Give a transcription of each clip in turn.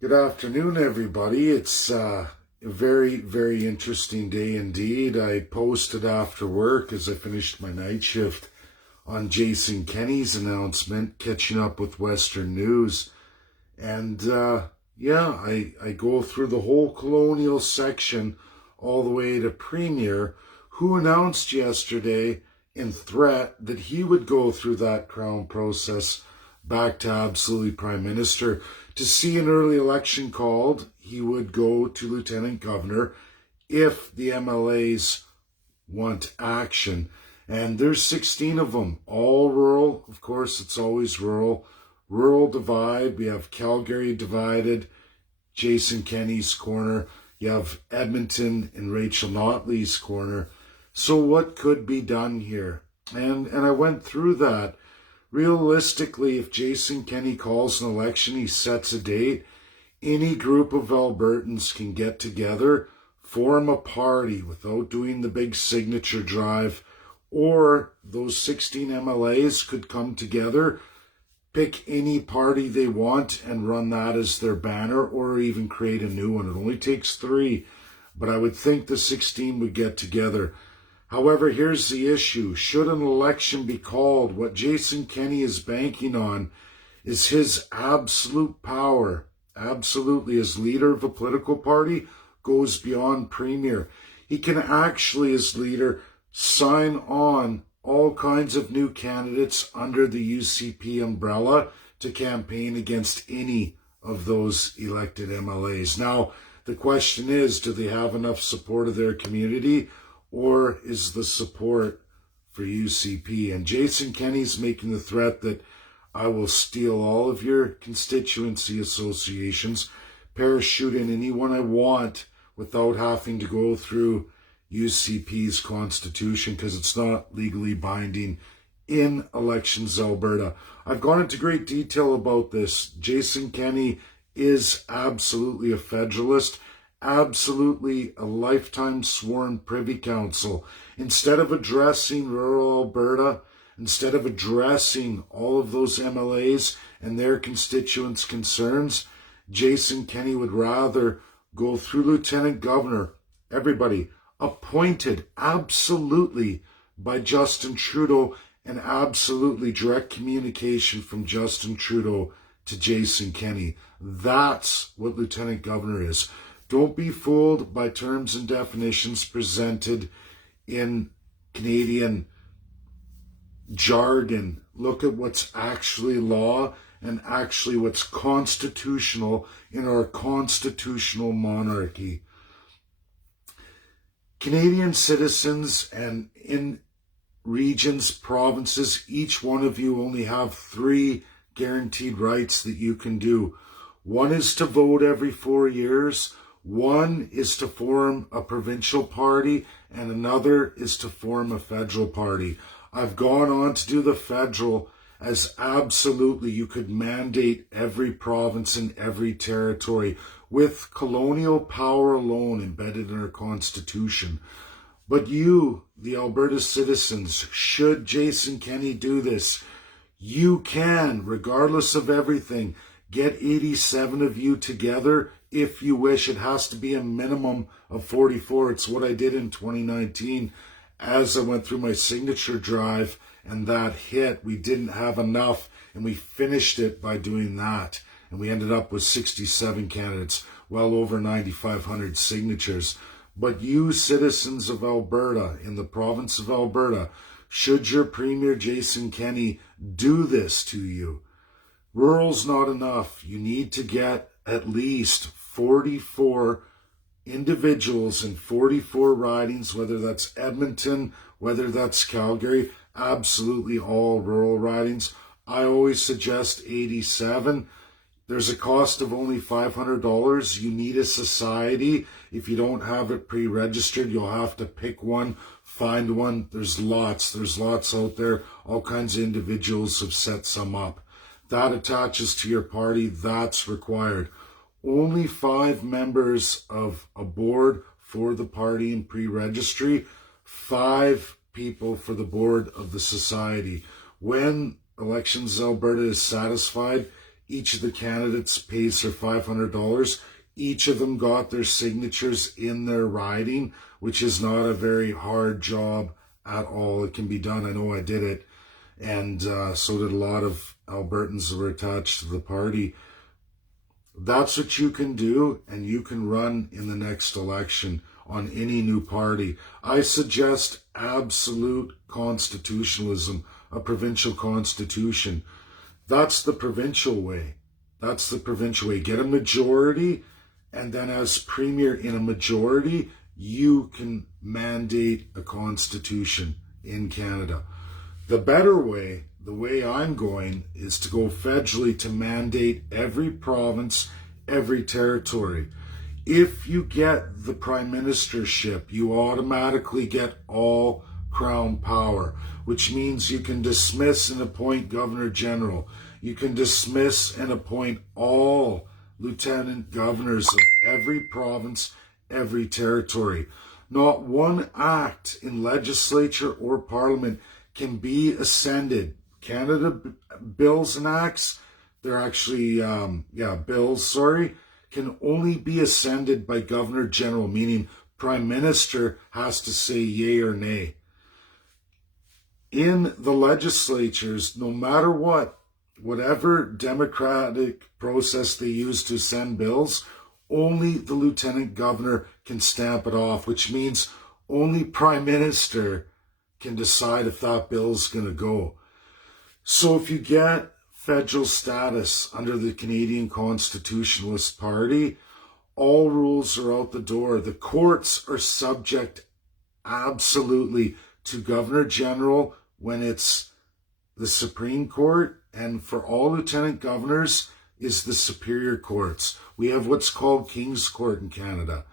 Good afternoon, everybody. It's a very, very interesting day indeed. I posted after work as I finished my night shift on Jason Kenney's announcement, catching up with Western News. And I go through the whole colonial section all the way to Premier, who announced yesterday in threat that he would go through that Crown process back to absolutely Prime Minister. To see an early election called, he would go to Lieutenant Governor if the MLAs want action. And there's 16 of them, all rural. Of course, it's always rural. Rural divide. We have Calgary divided, Jason Kenney's corner. You have Edmonton and Rachel Notley's corner. So what could be done here? And I went through that. Realistically, if Jason Kenney calls an election, he sets a date, any group of Albertans can get together, form a party without doing the big signature drive, or those 16 MLAs could come together, pick any party they want and run that as their banner, or even create a new one. It only takes 3, but I would think the 16 would get together. However, here's the issue. Should an election be called, what Jason Kenney is banking on is his absolute power, absolutely, as leader of a political party, goes beyond Premier. He can actually, as leader, sign on all kinds of new candidates under the UCP umbrella to campaign against any of those elected MLAs. Now, the question is, do they have enough support of their community? Or is the support for UCP? And Jason Kenney's making the threat that I will steal all of your constituency associations, parachute in anyone I want without having to go through UCP's constitution because it's not legally binding in Elections Alberta. I've gone into great detail about this. Jason Kenney is absolutely a federalist, absolutely a lifetime sworn Privy Council. Instead of addressing rural Alberta, instead of addressing all of those MLAs and their constituents' concerns, Jason Kenney would rather go through Lieutenant Governor, everybody, appointed absolutely by Justin Trudeau, and absolutely direct communication from Justin Trudeau to Jason Kenney. That's what Lieutenant Governor is. Don't be fooled by terms and definitions presented in Canadian jargon. Look at what's actually law and actually what's constitutional in our constitutional monarchy. Canadian citizens and in regions, provinces, each one of you only have 3 guaranteed rights that you can do. One is to vote every 4 years. One is to form a provincial party, and another is to form a federal party. I've gone on to do the federal as absolutely you could mandate every province and every territory with colonial power alone embedded in our constitution. But you, the Alberta citizens, should Jason Kenney do this, you can, regardless of everything, get 87 of you together if you wish. It has to be a minimum of 44. It's what I did in 2019 as I went through my signature drive, and that hit. We didn't have enough, and we finished it by doing that. And we ended up with 67 candidates, well over 9,500 signatures. But you citizens of Alberta, in the province of Alberta, should your Premier Jason Kenney do this to you, rural's not enough. You need to get at least 44 individuals in 44 ridings, whether that's Edmonton, whether that's Calgary, absolutely all rural ridings. I always suggest 87. There's a cost of only $500. You need a society. If you don't have it pre-registered, you'll have to pick one, find one. There's lots out there. All kinds of individuals have set some up. That attaches to your party. That's required. Only 5 members of a board for the party in pre-registry, 5 people for the board of the society. When Elections Alberta is satisfied, Each of the candidates pays their $500. Each of them got their signatures in their riding, which is not a very hard job at all. It can be done. I know I did it. And so did a lot of Albertans that were attached to the party. That's what you can do, and you can run in the next election on any new party. I suggest absolute constitutionalism, a provincial constitution. That's the provincial way. That's the provincial way. Get a majority, and then as premier in a majority, you can mandate a constitution in Canada. The better way, the way I'm going, is to go federally to mandate every province, every territory. If you get the prime ministership, you automatically get all crown power, which means you can dismiss and appoint governor general. You can dismiss and appoint all lieutenant governors of every province, every territory. Not one act in legislature or parliament can be ascended. Canada bills and acts, they're actually, bills, can only be ascended by Governor General, meaning Prime Minister has to say yay or nay. In the legislatures, no matter what, whatever democratic process they use to send bills, only the Lieutenant Governor can stamp it off, which means only Prime Minister can decide if that bill's going to go. So if you get federal status under the Canadian Constitutionalist Party, all rules are out the door. The courts are subject absolutely to Governor General when it's the Supreme Court, and for all lieutenant governors is the superior courts. We have what's called King's Court in Canada.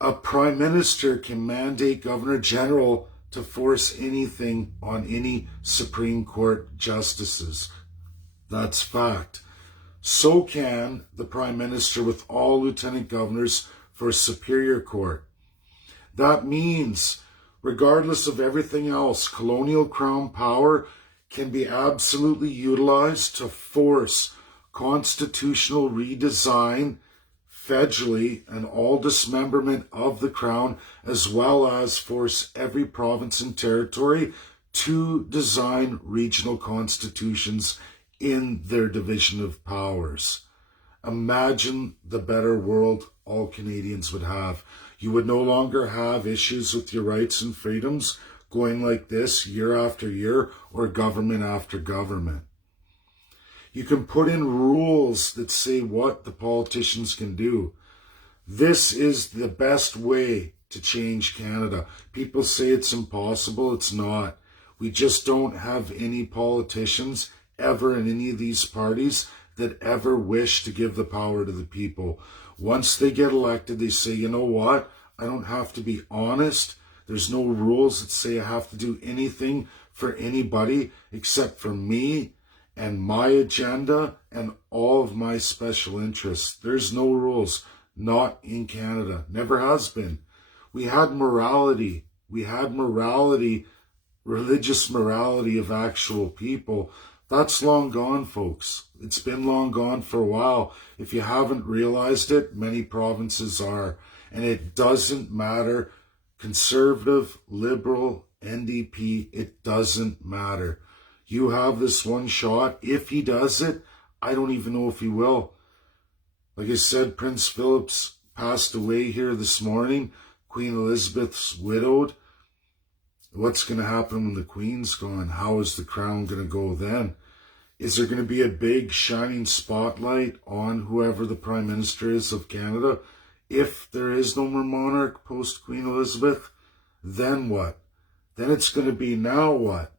A Prime Minister can mandate Governor General to force anything on any Supreme Court justices. That's fact. So can the Prime Minister with all lieutenant governors for Superior Court. That means, regardless of everything else, colonial crown power can be absolutely utilized to force constitutional redesign federally and all dismemberment of the crown, as well as force every province and territory to design regional constitutions in their division of powers. Imagine the better world all Canadians would have. You would no longer have issues with your rights and freedoms going like this year after year or government after government. You can put in rules that say what the politicians can do. This is the best way to change Canada. People say it's impossible. It's not. We just don't have any politicians ever in any of these parties that ever wish to give the power to the people. Once they get elected, they say, you know what? I don't have to be honest. There's no rules that say I have to do anything for anybody except for me and my agenda and all of my special interests. There's no rules. Not in Canada. Never has been. We had morality. We had morality, religious morality of actual people. That's long gone, folks. It's been long gone for a while. If you haven't realized it, many provinces are. And it doesn't matter. Conservative, liberal, NDP, it doesn't matter. You have this one shot. If he does it, I don't even know if he will. Like I said, Prince Philip's passed away here this morning. Queen Elizabeth's widowed. What's going to happen when the Queen's gone? How is the crown going to go then? Is there going to be a big shining spotlight on whoever the Prime Minister is of Canada? If there is no more monarch post Queen Elizabeth, then what? Then it's going to be now what?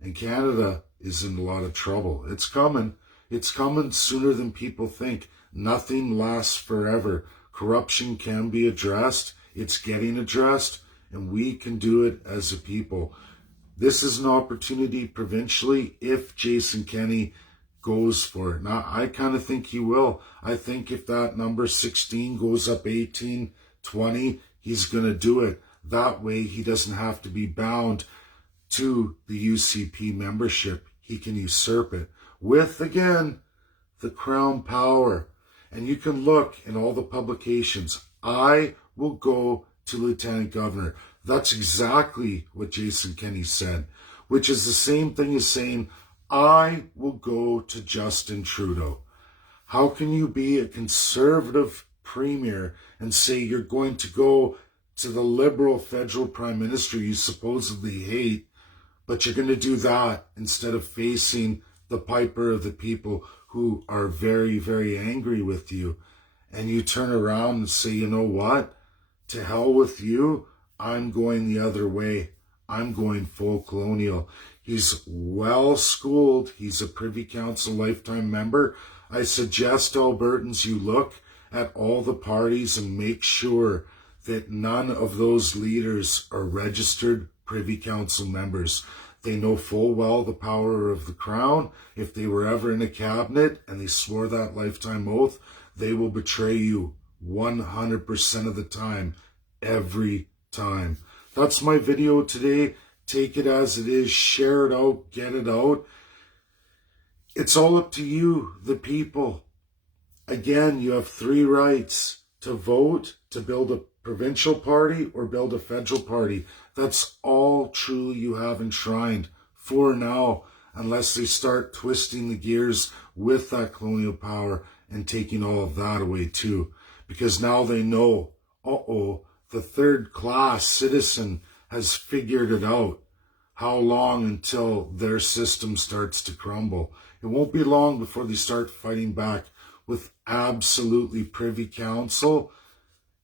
And Canada is in a lot of trouble. It's coming. It's coming sooner than people think. Nothing lasts forever. Corruption can be addressed. It's getting addressed, and we can do it as a people. This is an opportunity provincially if Jason Kenney goes for it. Now, I kind of think he will. I think if that number 16 goes up 18, 20, he's going to do it. That way, he doesn't have to be bound to the UCP membership. He can usurp it with, again, the crown power. And you can look in all the publications. I will go to Lieutenant Governor. That's exactly what Jason Kenney said, which is the same thing as saying, I will go to Justin Trudeau. How can you be a conservative premier and say you're going to go to the liberal federal prime minister you supposedly hate, but you're going to do that instead of facing the piper of the people who are very, very angry with you? And you turn around and say, you know what? To hell with you. I'm going the other way. I'm going full colonial. He's well schooled. He's a Privy Council lifetime member. I suggest Albertans, you look at all the parties and make sure that none of those leaders are registered Privy Council members. They know full well the power of the crown. If they were ever in a cabinet and they swore that lifetime oath, they will betray you 100% of the time, every time. That's my video today. Take it as it is, share it out, get it out. It's all up to you, the people. Again, you have 3 rights: to vote, to build a provincial party, or build a federal party. That's all truly you have enshrined for now, unless they start twisting the gears with that colonial power and taking all of that away too. Because now they know, the third-class citizen has figured it out. How long until their system starts to crumble? It won't be long before they start fighting back with absolutely Privy Council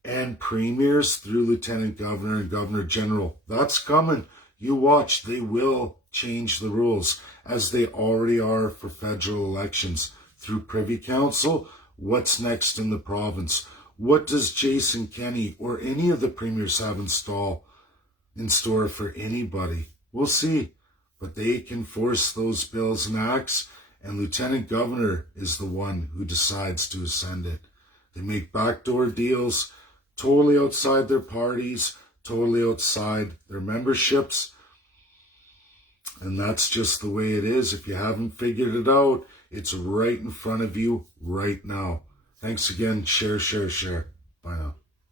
and premiers through Lieutenant Governor and Governor General. That's coming. You watch. They will change the rules, as they already are for federal elections. Through Privy Council, what's next in the province? What does Jason Kenney or any of the premiers have in store for anybody? We'll see. But they can force those bills and acts, and Lieutenant Governor is the one who decides to ascend it. They make backdoor deals, totally outside their parties, totally outside their memberships. And that's just the way it is. If you haven't figured it out, it's right in front of you right now. Thanks again. Share, share, share. Bye now.